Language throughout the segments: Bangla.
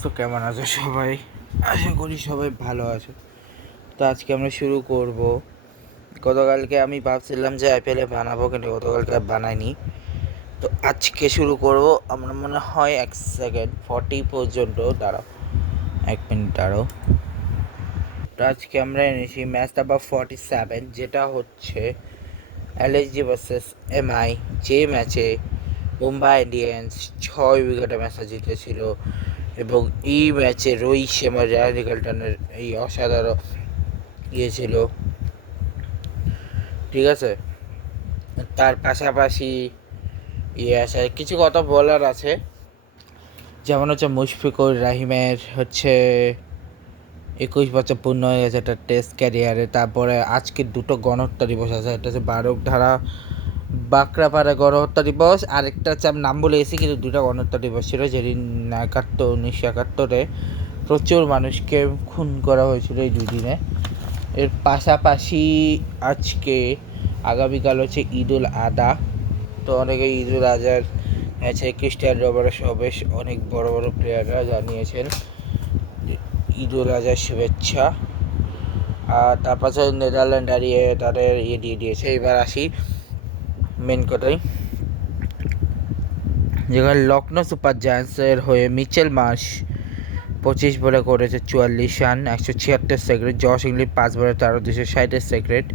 সো কেমন আছো সবাই? আশা করি সবাই ভালো আছো। তো আজকে আমরা শুরু করব। গতকালকে আমি ভাবছিলাম যে আইপিএলে বানাবো, কিন্তু গতকালকে আর বানাইনি। তো আজকে শুরু করব। আমরা মনে হয় 1 সেকেন্ড 40 পর্যন্ত দাঁড়াও, 1 মিনিট দাঁড়াও। তো আজকে আমরা এনেছি ম্যাচ নাম্বার 47, যেটা হচ্ছে এলএসজি ভার্সেস এমআই, যে ম্যাচে মুম্বাই ইন্ডিয়ান্স 6 উইকেটে ম্যাচটা জিতেছিল। এবং এই ম্যাচে রোহিত শর্মা, রায়ান নিকলটনের এই অসাধারণ ছিল। ঠিক আছে, তার পাশাপাশি আছে কিছু কথা বলার আছে, যেমন হচ্ছে মুশফিকুর রহিমের হচ্ছে 21 বছর পূর্ণ হয়ে গেছে একটা টেস্ট ক্যারিয়ারে। তারপরে আজকে দুটো গণহত্যা দিবস আছে, একটা হচ্ছে বারকধারা বাঁকড়াপাড়া গণহত্যা দিবস, আরেকটা হচ্ছে আমি নাম বলে এসেছি, কিন্তু দুটো গণহত্যা দিবস ছিল, যেদিন 1971 প্রচুর মানুষকে খুন করা হয়েছিল এই দুদিনে। এর পাশাপাশি আজকে আগামীকাল হচ্ছে ঈদুল আদহা। তো অনেকে ঈদুল আজহার ম্যাচে ক্রিস্টিয়ানো রোনাল্ডো সহ বেশ অনেক বড় বড় প্লেয়াররা জানিয়েছেন ঈদুল আজহার শুভেচ্ছা। আর তার পাশে নেদারল্যান্ড দাঁড়িয়ে তাদের দিয়ে দিয়েছে। এবার আসি মেন কথাই, যেখানে লখনৌ সুপার জায়ান্টসের হয়ে মিচেল মার্শ 25 বলে করেছে 44 রান, 176 সেকেন্ড। জশ ইংলিশ 5 বলে 260 সেকেন্ড।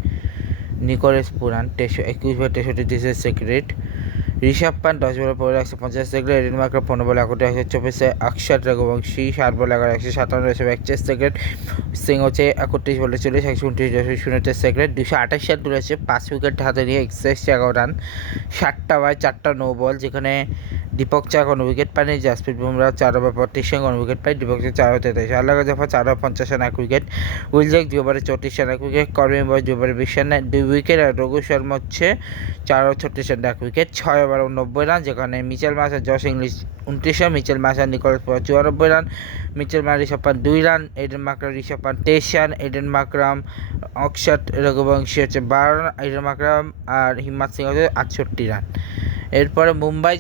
নিকোলাস পুরান 21 বলে 63 ঋষভ পান্ট 10 বলে পরে 150 সেকেন্ড। এডেন মার্ক্রাম 15 বলে 124। অক্ষর রঘুবংশী 7 বলে 157 সিং হচ্ছে 31 বলে 40, 129.04 228 রান তুলেছে, 5 উইকেট হাতে নিয়ে 61 রান, 7টা ওভার 4টা নো বল, যেখানে দীপক চার কোনো উইকেট পায়নি, জাসপ্রীত বুমরা 4 ওভার 32 রান কোনো উইকেট পায়, দীপক চার 4 ওভার 43, আল্লাহ জাফর 4 ওভার 50 রান 1 উইকেট, উইলজেক 2 ওভারে 34 রান 1 উইকেট, কর্মিন বয়স 2 ওভারে 20 রান 2 উইকেট, আর রঘু শর্মা হচ্ছে 4 over 36 run 1 wicket, 6 over 90 run, যেখানে মিচেল মার্শ আর Josh Inglis 29 run, Mitchell Marsh আর Nicholas Pooran 94 run, Mitchell Marsh Rishabh Pant 2 run, Aiden Markram Rishabh Pant 23 run, Aiden Markram Akshar Raghuvanshi হচ্ছে 12 রান, এডেন মার্ক্রাম আর হিম্মত সিং হচ্ছে 68 রান। এরপরে মুম্বাই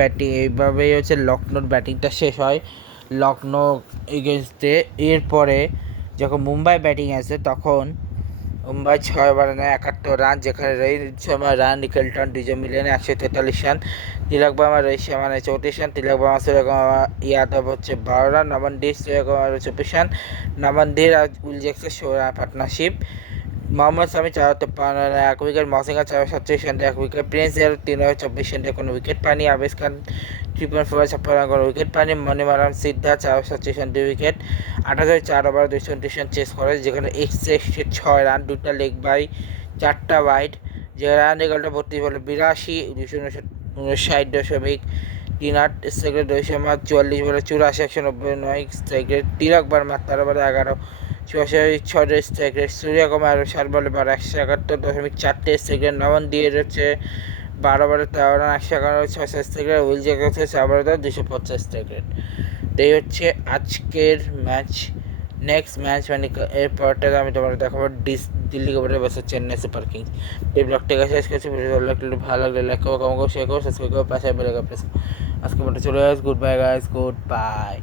ব্যাটিং এইভাবেই হচ্ছে লখনৌর ব্যাটিংটা শেষ হয় লখনৌ এগেনস্টে। এরপরে যখন মুম্বাই ব্যাটিং আসে তখন মুম্বাই 6 ওভারে নেয় 71 রান, যেখানে রোহিত শর্মা, রায়ান নিকলটন দুজন মিলিয়ে 143 রান, তিলক ভার্মা রোহিত শর্মা 34 রান, তিলক ভার্মা সূর্যকুমার ইয়াদব হচ্ছে 12 রান, নমনদীপ সূর্যকুমার 24 রান, নমনদীপ আর উইলজেক্সের 16 রান পার্টনারশিপ, মোহাম্মদ শামি 453 রানে 1 উইকেট, মহসিনা 447 রানে 1 উইকেট, প্রিন্স ইয়ার 3 ওভার 24 রানে কোনো উইকেট পায়নি, আবেশ খান 3.4 রান কোনো উইকেট পায়নি, মণিমারাম সিদ্ধা 447 run 2 wicket, 28 4 over 229 run chase করে, যেখানে 106 রান, 2টা লেগ বাই 4টা ওয়াইড, যে রান রেকর্ডটা 32 বলে 82, 259.38 সেকেন্ড, রোহিত শর্মা 44 বলে 84, 199 সেকেন্ড, তিলক ভার্মা 13 বলে 11, 6 সেকেন্ড, সূর্যকুমার 7 বলে 12, 171.4 সেকেন্ড, নমনদীপ হচ্ছে 12 বলে 13 রান, 151.6 সেকেন্ড, উইলজেক হচ্ছে 4 বলে 250 সেকেন্ড। তো এই হচ্ছে আজকের ম্যাচ। নেক্সট ম্যাচ মানে এরপরটা আমি তোমার দেখাবো Delhi Capital versus Chennai Super Kings. এই ব্লগটাকে শেষ করছি। ভিডিও ভালো লাগলে লাইক করো, কমেন্ট করো, শেয়ার করো, সাবস্ক্রাইব করো, পাশে বেল আইকন প্রেস করো। আজকে মতো চলে আসি। Good bye guys, good bye.